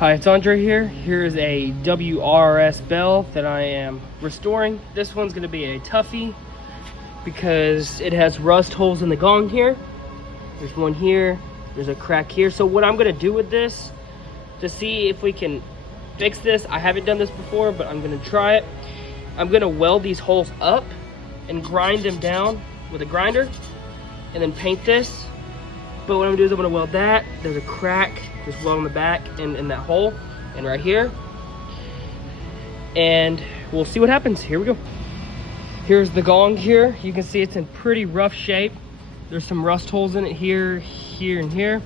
Hi, it's Andre here. Here's a WRS bell that I am restoring. This one's gonna be a toughie because it has rust holes in the gong here. There's one here, there's a crack here. So what I'm gonna do with this to see if we can fix this, I haven't done this before, but I'm gonna try it. I'm gonna weld these holes up and grind them down with a grinder and then paint this. But what I'm gonna do is I'm gonna weld that. There's a crack, just weld on the back and in that hole and right here. And we'll see what happens. Here we go. Here's the gong here. You can see it's in pretty rough shape. There's some rust holes in it here, here, and here.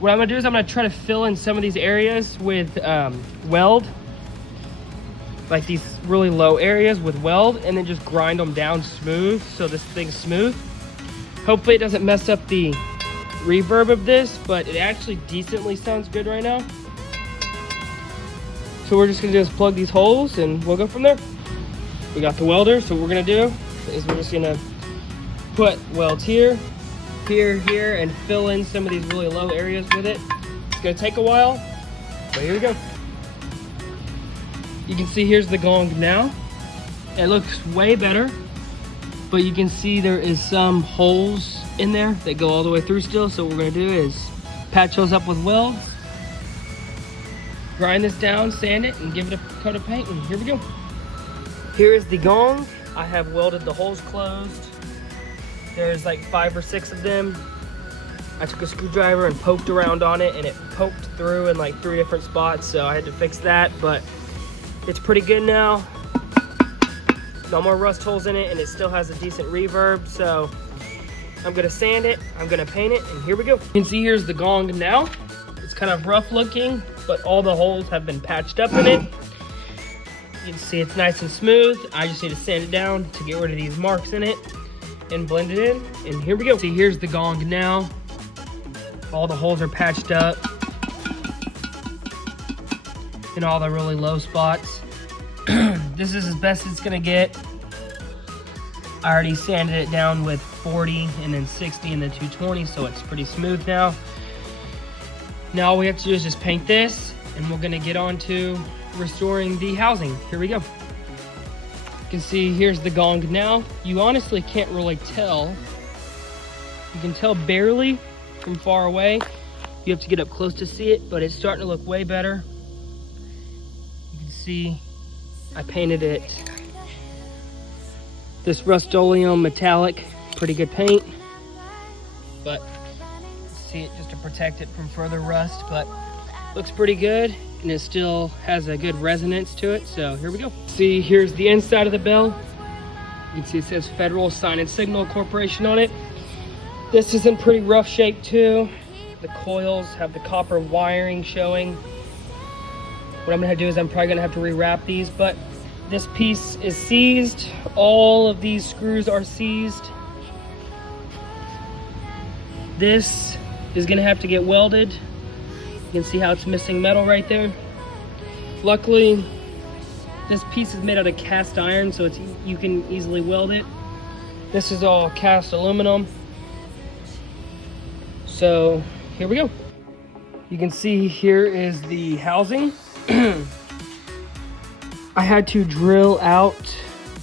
What I'm gonna do is I'm gonna try to fill in some of these areas with weld, like these really low areas with weld, and then just grind them down smooth so this thing's smooth. Hopefully it doesn't mess up the reverb of this, but it actually decently sounds good right now. So we're just gonna just plug these holes and we'll go from there. We got the welder, so what we're gonna do is we're just gonna put welds here, here, here, and fill in some of these really low areas with it. It's gonna take a while, but here we go. You can see here's the gong now. It looks way better, but you can see there is some holes in there that go all the way through still. So what we're gonna do is patch those up with welds, grind this down, sand it, and give it a coat of paint, and here we go. Here is the gong. I have welded the holes closed. There's like 5 or 6 of them. I took a screwdriver and poked around on it, and it poked through in like 3 different spots, so I had to fix that, but it's pretty good now. No more rust holes in it, and it still has a decent reverb, so I'm gonna sand it, I'm gonna paint it, and here we go. You can see here's the gong now. It's kind of rough looking, but all the holes have been patched up in it. You can see it's nice and smooth. I just need to sand it down to get rid of these marks in it and blend it in, and here we go. See, here's the gong now. All the holes are patched up in all the really low spots. This is as best it's gonna get. I already sanded it down with 40 and then 60 and then 220, so it's pretty smooth now. Now all we have to do is just paint this, and we're gonna get on to restoring the housing. Here we go. You can see here's the gong now. You honestly can't really tell. You can tell barely from far away. You have to get up close to see it, but it's starting to look way better. You can see I painted it this Rust-Oleum metallic, pretty good paint, but see it just to protect it from further rust, but looks pretty good, and it still has a good resonance to it. So here we go. See, here's the inside of the bell. You can see it says Federal Sign and Signal Corporation on it. This is in pretty rough shape too. The coils have the copper wiring showing. What I'm gonna do is I'm probably gonna have to rewrap these, but this piece is seized. All of these screws are seized. This is gonna have to get welded. You can see how it's missing metal right there. Luckily, this piece is made out of cast iron, so you can easily weld it. This is all cast aluminum. So here we go. You can see here is the housing. I had to drill out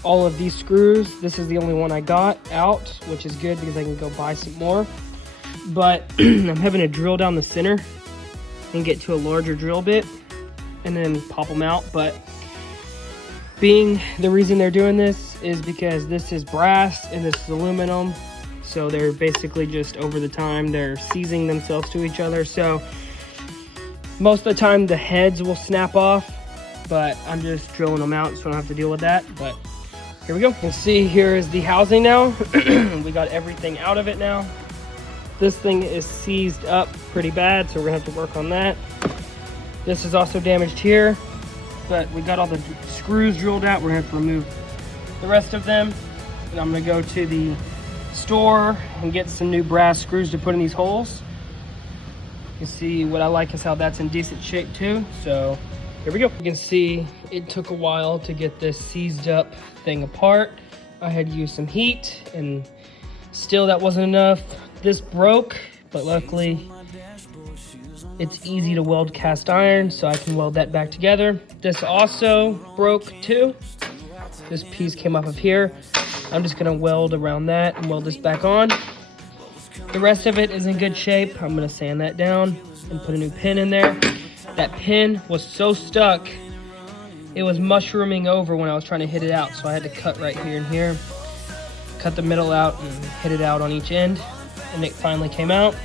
all of these screws. This is the only one I got out, which is good because I can go buy some more. But I'm having to drill down the center and get to a larger drill bit and then pop them out. But the reason they're doing this is because this is brass and this is aluminum. So they're basically just over the time, they're seizing themselves to each other. So most of the time the heads will snap off, but I'm just drilling them out so I don't have to deal with that. But here we go. You can see here is the housing now. We got everything out of it now. This thing is seized up pretty bad, so we're gonna have to work on that. This is also damaged here, but we got all the screws drilled out. We're gonna have to remove the rest of them. And I'm gonna go to the store and get some new brass screws to put in these holes. You can see what I like is how that's in decent shape too. So here we go. You can see it took a while to get this seized up thing apart. I had used some heat and still that wasn't enough. This broke, but luckily It's easy to weld cast iron, so I can weld that back together. This also broke too. This piece came off of here. I'm just gonna weld around that and weld this back on. The rest of it is in good shape. I'm gonna sand that down and put a new pin in there. That pin was so stuck, it was mushrooming over when I was trying to hit it out, so I had to cut right here and here. Cut the middle out and hit it out on each end, and it finally came out.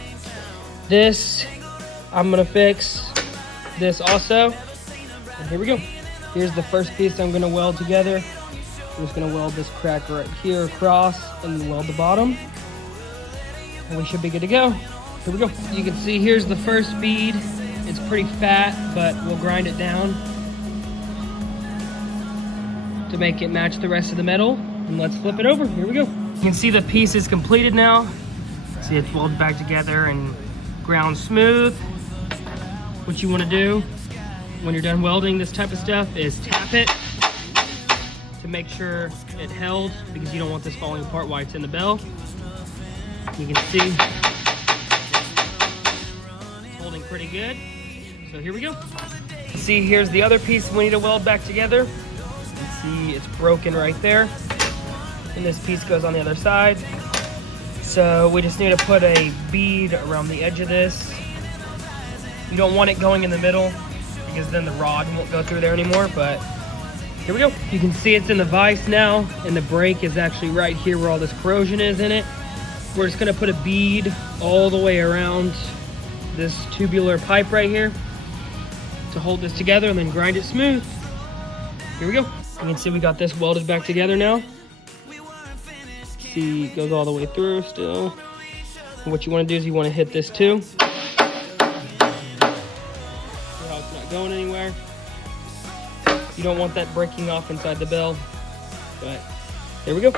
This, I'm gonna fix this also. And here we go. Here's the first piece I'm gonna weld together. I'm just gonna weld this crack right here across and then weld the bottom. And we should be good to go. Here we go. You can see here's the first bead. It's pretty fat, but we'll grind it down to make it match the rest of the metal. And let's flip it over. Here we go. You can see the piece is completed now. See, it's welded back together and ground smooth. What you want to do when you're done welding this type of stuff is tap it to make sure it held, because you don't want this falling apart while it's in the bell. You can see it's holding pretty good. So here we go. See, here's the other piece we need to weld back together. You can see it's broken right there. And this piece goes on the other side. So we just need to put a bead around the edge of this. You don't want it going in the middle because then the rod won't go through there anymore, but here we go. You can see it's in the vise now, and the break is actually right here where all this corrosion is in it. We're just gonna put a bead all the way around this tubular pipe right here to hold this together and then grind it smooth. Here we go. You can see we got this welded back together now. See, it goes all the way through still. And what you want to do is you want to hit this too. See how it's not going anywhere. You don't want that breaking off inside the bell, but there we go.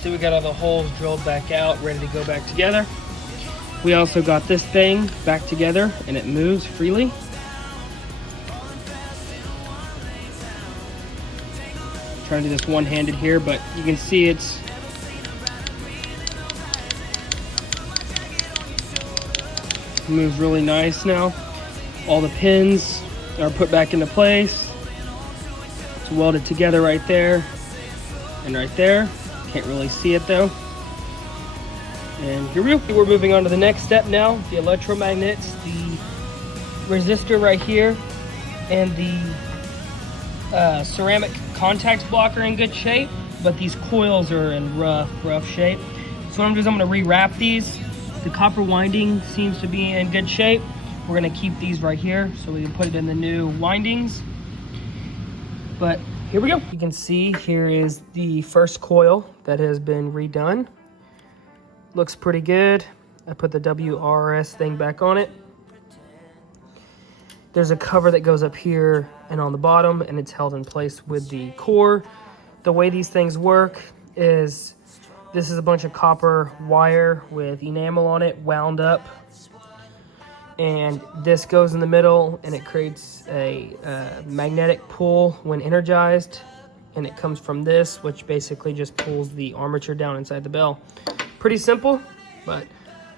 See, we got all the holes drilled back out, ready to go back together. We also got this thing back together and it moves freely. Trying to do this one-handed here, but you can see it's moves really nice now. All the pins are put back into place. It's welded together right there and right there. Can't really see it though. And here we go. We're moving on to the next step now. The electromagnets, the resistor right here, and the ceramic contact block are in good shape, but these coils are in rough shape. So what I'm doing is I'm going to rewrap these. The copper winding seems to be in good shape. We're going to keep these right here so we can put it in the new windings. But here we go. You can see here is the first coil that has been redone. Looks pretty good. I put the WRS thing back on it. There's a cover that goes up here and on the bottom, and it's held in place with the core. The way these things work is this is a bunch of copper wire with enamel on it, wound up. And this goes in the middle, and it creates a magnetic pull when energized. And it comes from this, which basically just pulls the armature down inside the bell. Pretty simple, but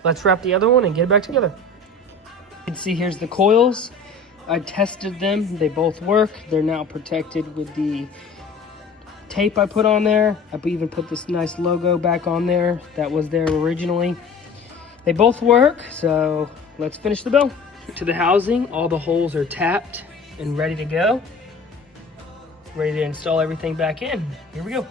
let's wrap the other one and get it back together. You can see here's the coils. I tested them, they both work. They're now protected with the tape I put on there. I even put this nice logo back on there that was there originally. They both work, so let's finish the bell. To the housing, all the holes are tapped and ready to go. Ready to install everything back in. Here we go.